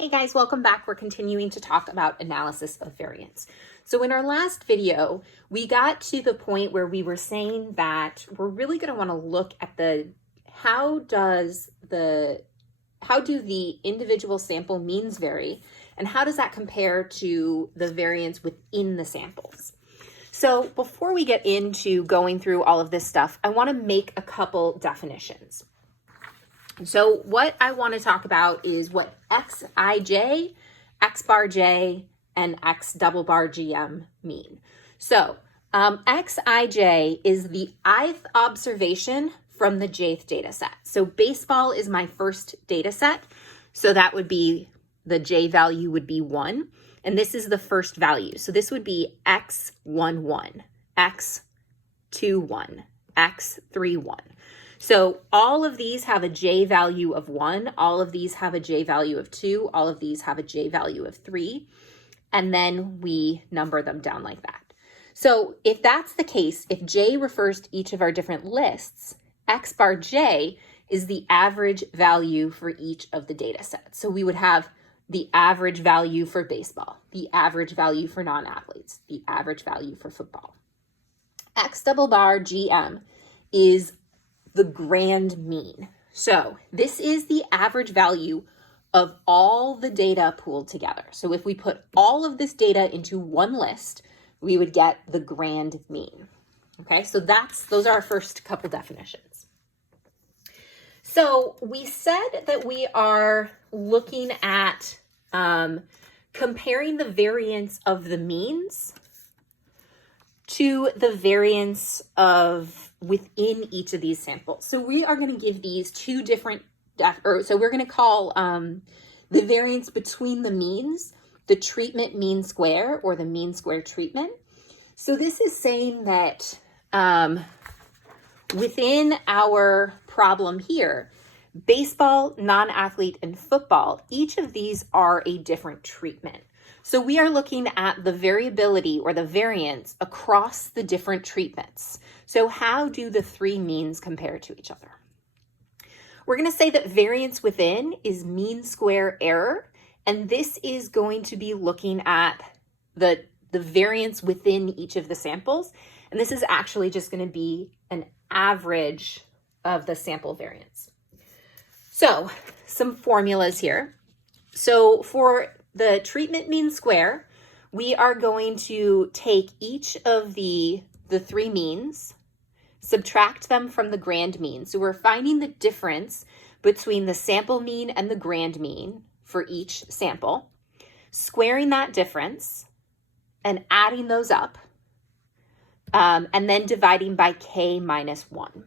Hey guys, welcome back. We're continuing to talk about analysis of variance. So in our last video, we got to the point where we were saying that we're really going to want to look at how do the individual sample means vary, and how does that compare to the variance within the samples? So before we get into going through all of this stuff, I want to make a couple definitions. So what I want to talk about is what Xij, X bar J, and X double bar GM mean. So Xij is the ith observation from the jth data set. So baseball is my first data set. So that would be, the J value would be 1. And this is the first value. So this would be X11, X21, X31. So all of these have a J value of 1, all of these have a J value of 2, all of these have a J value of 3, and then we number them down like that. So if that's the case, if J refers to each of our different lists, X bar J is the average value for each of the data sets. So we would have the average value for baseball, the average value for non-athletes, the average value for football. X double bar GM is the grand mean. So this is the average value of all the data pooled together. So if we put all of this data into one list, we would get the grand mean. Okay, so those are our first couple definitions. So we said that we are looking at comparing the variance of the means to the variance of within each of these samples. So we are going to give these two different, so we're going to call the variance between the means, the treatment mean square, or the mean square treatment. So this is saying that within our problem here, baseball, non-athlete, and football, each of these are a different treatment. So we are looking at the variability or the variance across the different treatments. So how do the three means compare to each other? We're going to say that variance within is mean square error, and this is going to be looking at the variance within each of the samples, and this is actually just going to be an average of the sample variance. So some formulas here. So for the treatment mean square, we are going to take each of the three means, subtract them from the grand mean. So we're finding the difference between the sample mean and the grand mean for each sample, squaring that difference and adding those up, and then dividing by k minus 1.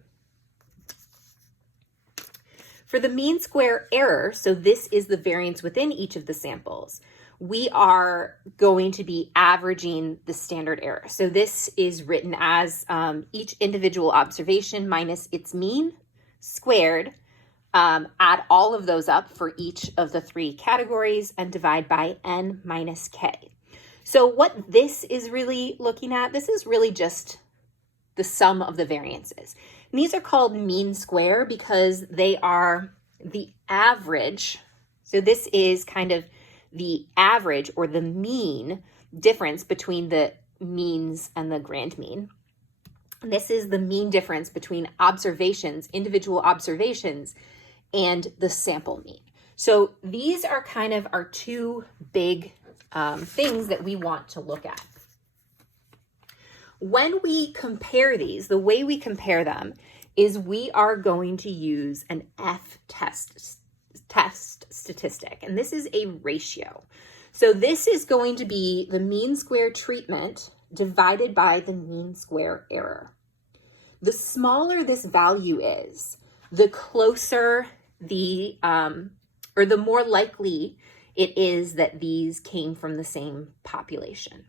For the mean square error, so this is the variance within each of the samples, we are going to be averaging the standard error. So this is written as each individual observation minus its mean squared, add all of those up for each of the three categories and divide by n minus k. So what this is really looking at, this is really just the sum of the variances. And these are called mean square because they are the average. So this is kind of the average or the mean difference between the means and the grand mean. And this is the mean difference between observations, individual observations, and the sample mean. So these are kind of our two big things that we want to look at. When we compare these, the way we compare them is we are going to use an F-test statistic, and this is a ratio. So this is going to be the mean square treatment divided by the mean square error. The smaller this value is, the closer or the more likely it is that these came from the same population.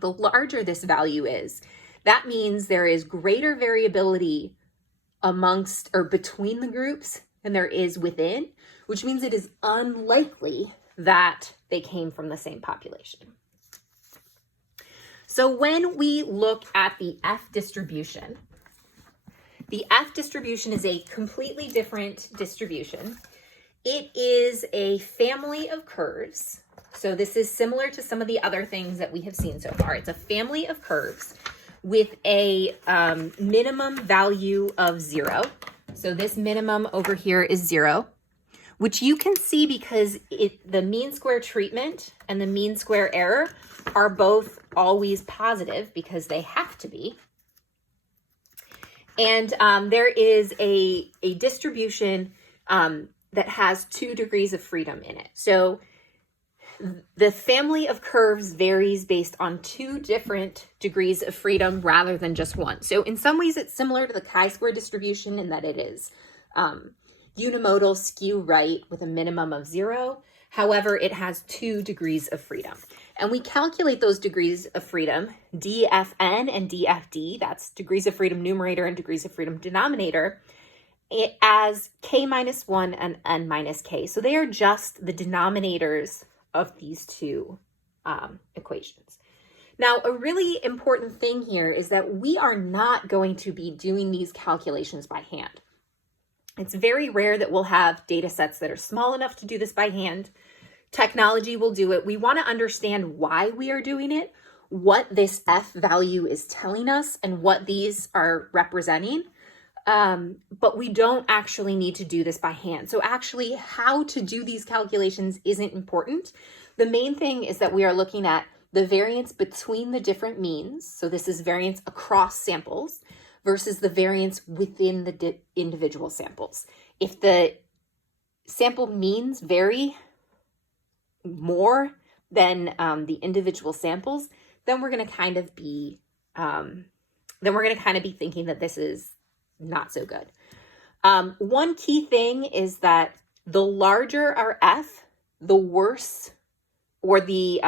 The larger this value is, that means there is greater variability amongst or between the groups than there is within, which means it is unlikely that they came from the same population. So when we look at the F distribution is a completely different distribution. It is a family of curves. So this is similar to some of the other things that we have seen so far. It's a family of curves with a minimum value of 0. So this minimum over here is 0, which you can see because the mean square treatment and the mean square error are both always positive because they have to be. And there is a distribution that has 2 degrees of freedom in it. So the family of curves varies based on 2 different degrees of freedom rather than just 1. So in some ways it's similar to the chi-square distribution in that it is unimodal skew right with a minimum of 0. However, it has 2 degrees of freedom. And we calculate those degrees of freedom, DFN and DFD, that's degrees of freedom numerator and degrees of freedom denominator, as k minus 1 and n minus k. So they are just the denominators of these 2 equations. Now, a really important thing here is that we are not going to be doing these calculations by hand. It's very rare that we'll have data sets that are small enough to do this by hand. Technology will do it. We want to understand why we are doing it, what this F value is telling us, and what these are representing. But we don't actually need to do this by hand. So actually how to do these calculations isn't important. The main thing is that we are looking at the variance between the different means. So this is variance across samples versus the variance within the individual samples. If the sample means vary more than the individual samples, then we're going to kind of be thinking that this is not so good. One key thing is that the larger our F, the worse, or the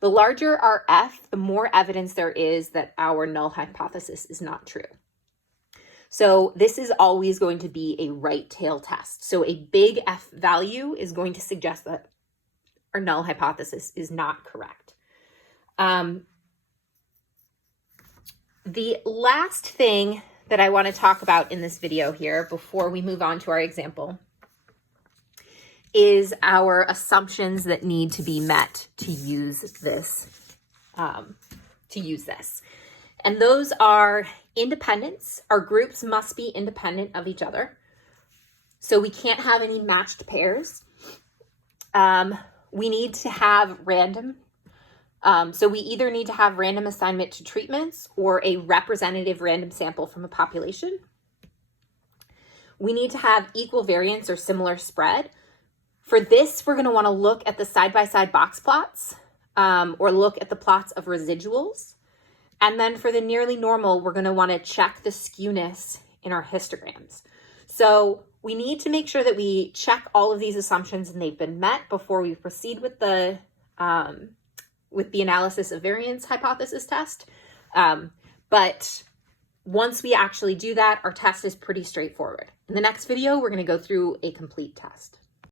the larger our F, the more evidence there is that our null hypothesis is not true. So this is always going to be a right tail test. So a big F value is going to suggest that our null hypothesis is not correct. The last thing that I want to talk about in this video here before we move on to our example is our assumptions that need to be met to use this. And those are independence. Our groups must be independent of each other. So we can't have any matched pairs. We need to have random. So we either need to have random assignment to treatments or a representative random sample from a population. We need to have equal variance or similar spread. For this, we're going to want to look at the side-by-side box plots or look at the plots of residuals. And then for the nearly normal, we're going to want to check the skewness in our histograms. So we need to make sure that we check all of these assumptions and they've been met before we proceed with the analysis of variance hypothesis test. But once we actually do that, our test is pretty straightforward. In the next video, we're going to go through a complete test.